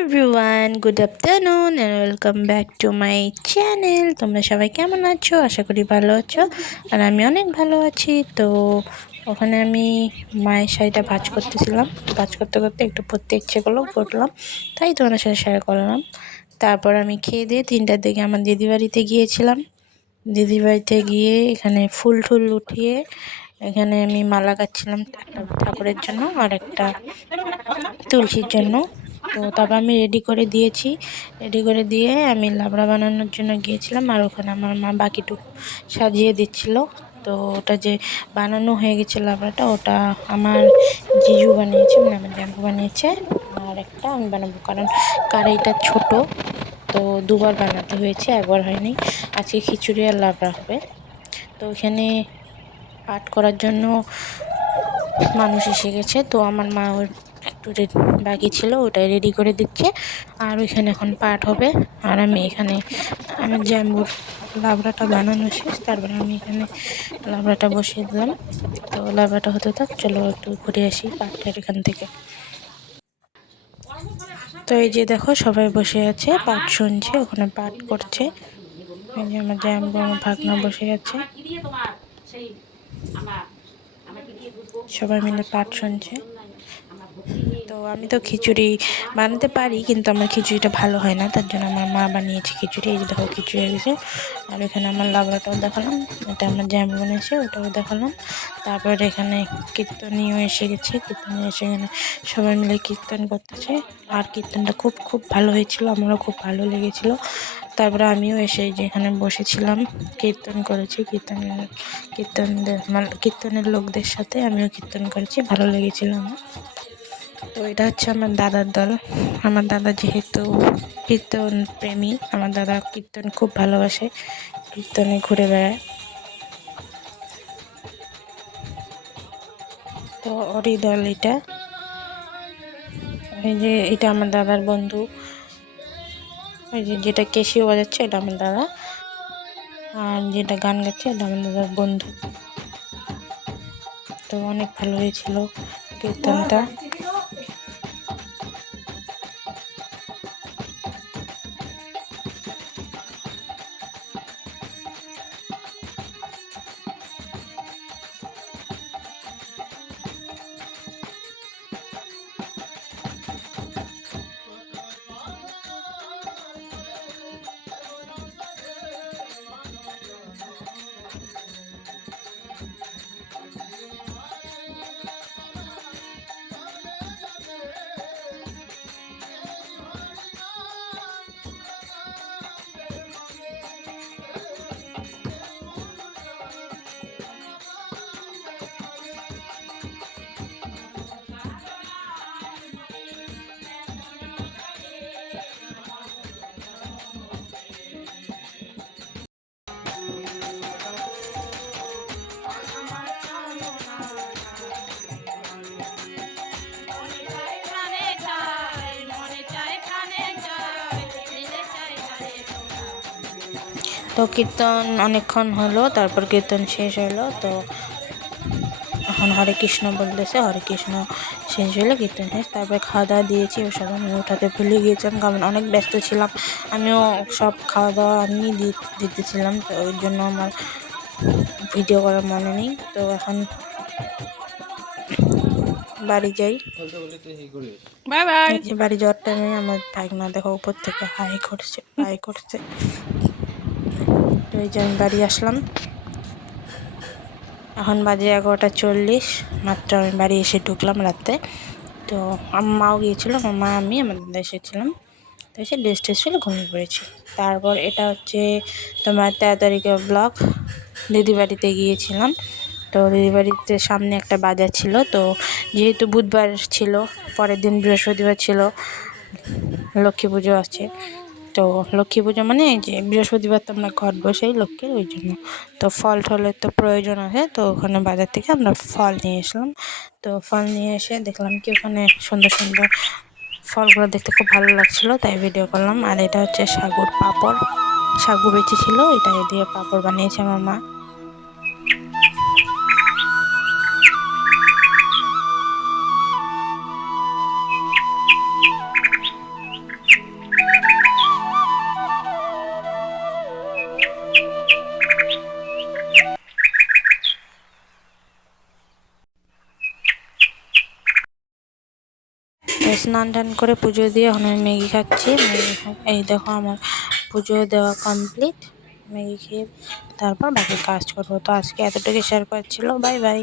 Everyone, good afternoon and welcome back to my channel. তোমরা সবাই কেমন আছো? আশা করি ভালো আছো, আর আমি অনেক ভালো আছি। তো ওখানে আমি মায়ের শাড়িটা ভাঁজ করতেছিলাম, তো ভাঁজ করতে করতে একটু পড়তে ইচ্ছে করলো, পড়লাম, তাই তোমাদের সাথে শেয়ার করলাম। তারপর আমি খেয়ে দিয়ে 3টার দিকে আমার দিদিবাড়িতে গিয়েছিলাম। দিদিবাড়িতে গিয়ে এখানে ফুল টুল উঠিয়ে এখানে আমি মালা গাচ্ছিলাম, একটা ঠাকুরের জন্য আর একটা তুলসীর জন্য। তো তারপর আমি রেডি করে দিয়েছি, রেডি করে দিয়ে আমি লাবড়া বানানোর জন্য গিয়েছিলাম, আর ওখানে আমার মা বাকিটুকু সাজিয়ে দিচ্ছিল। তো ওটা যে বানানো হয়ে গেছে লাবড়াটা, ওটা আমার জিজু বানিয়েছে, মানে আমার জাম্পু বানিয়েছে, আর একটা আমি বানাবো, কারণ কড়াইটা ছোট, তো দুবার বানাতে হয়েছে, একবার হয়নি। আজকে খিচুড়ি আর লাবড়া হবে। তো এখানে পাঠ করার জন্য মানুষ এসে গেছে, তো আমার মা ওর একটু বাকি ছিল, ওটাই রেডি করে দিচ্ছে। আর ওইখানে এখন পাঠ হবে, আর আমি এখানে আমার জাম্বুর লাবড়াটা বানানো শেষ, তারপরে আমি এখানে লাবড়াটা বসিয়ে দিলাম। তো লাবড়াটা হতে থাক, চলো একটু ঘুরে আসি পাঠটার এখান থেকে। তো এই যে দেখো, সবাই বসে আছে, পাঠ শুনছে, ওখানে পাঠ করছে। এই যে আমার জাম্বু, আমার ভাগনা বসে আছে, সবাই মিলে পাঠ শুনছে। তো আমি তো খিচুড়ি বানাতে পারি, কিন্তু আমার খিচুড়িটা ভালো হয় না, তার জন্য আমার মা বানিয়েছে খিচুড়ি। এই যে দেখো, খিচুড়ি হয়ে গেছে। আর এখানে আমার লাবড়াটাও দেখালাম, এটা আমার জ্যাম বানিয়েছে, ওটাও দেখালাম। তারপর এখানে কীর্তনীয় এসে গেছে, কীর্তনীয় এসে এখানে সবাই মিলে কীর্তন করতেছে। আর কীর্তনটা খুব খুব ভালো হয়েছিল, আমারও খুব ভালো লেগেছিল। তারপরে আমিও এসে যেখানে বসেছিলাম কীর্তন করেছি, কীর্তনের লোকদের সাথে আমিও কীর্তন করেছি, ভালো লেগেছিল আমার। তো এটা হচ্ছে আমার দাদার দল। আমার দাদা যেহেতু কীর্তন প্রেমী, আমার দাদা কীর্তন খুব ভালোবাসে, কীর্তনে ঘুরে বেড়ায়। তো ওরই দল এটা। এই যে এটা আমার দাদার বন্ধু, ওই যে যেটা কেশিও বাজাচ্ছে এটা আমার দাদা, আর যেটা গান গাচ্ছে এটা আমার দাদার বন্ধু। তো অনেক ভালো হয়েছিল কীর্তনটা। তো কীর্তন অনেকক্ষণ হলো, তারপর কীর্তন শেষ হলো। তো এখন হরে কৃষ্ণ বলতেছে, হরে কৃষ্ণ শেষ হলো, কীর্তন শেষ। তারপরে খাওয়া দাওয়া দিয়েছি, ওসব আমি ওঠাতে ভুলে গিয়েছিলাম, কারণ অনেক ব্যস্ত ছিলাম। আমিও সব খাওয়া দাওয়া আমি দিতেছিলাম, তো ওই জন্য আমার ভিডিও করার মনে নেই। তো এখন বাড়ি যাই। Bye bye. বাড়ি যাওয়ার টাইমে আমার ভাগনা দেখো উপর থেকে হাই করছে, বাই করছে। তো এই যে আমি বাড়ি আসলাম, এখন বাজে 11:40 মাত্র আমি বাড়ি এসে ঢুকলাম রাতে। তো আমার মাও গিয়েছিলো, আমার মা আমি আমার দাদা এসেছিলাম। তো এসে ড্রেস ট্রেস ফেলে ঘুমিয়ে পড়েছি। তারপর এটা হচ্ছে তোমার 13 তারিখের ব্লগ। দিদি বাড়িতে গিয়েছিলাম, তো দিদি বাড়িতে সামনে একটা বাজার ছিল, তো যেহেতু বুধবার ছিল, পরের দিন বৃহস্পতিবার ছিল, লক্ষ্মী পুজো আছে। তো লক্ষ্মী পুজো মানে যে বৃহস্পতিবার তো আমরা ঘট বসাই লক্ষ্মীর, ওই জন্য তো ফল টলের তো প্রয়োজন আছে। তো ওখানে বাজার থেকে আমরা ফল নিয়ে আসলাম। তো ফল নিয়ে এসে দেখলাম কি ওখানে সুন্দর সুন্দর ফলগুলো দেখতে খুব ভালো লাগছিলো, তাই ভিডিও করলাম। আর এটা হচ্ছে সাগুর পাঁপড়, সাগু বেঁচে ছিল, এটা দিয়ে পাঁপড় বানিয়েছে আমার মা। তো স্নান টান করে পুজো দিয়ে এখন আমি ম্যাগি খাচ্ছি। এই দেখো আমার পুজো দেওয়া কমপ্লিট। ম্যাগি খেয়ে তারপর বাকি কাজ করবো। তো আজকে এতটুকু শেয়ার করছিল। Bye bye.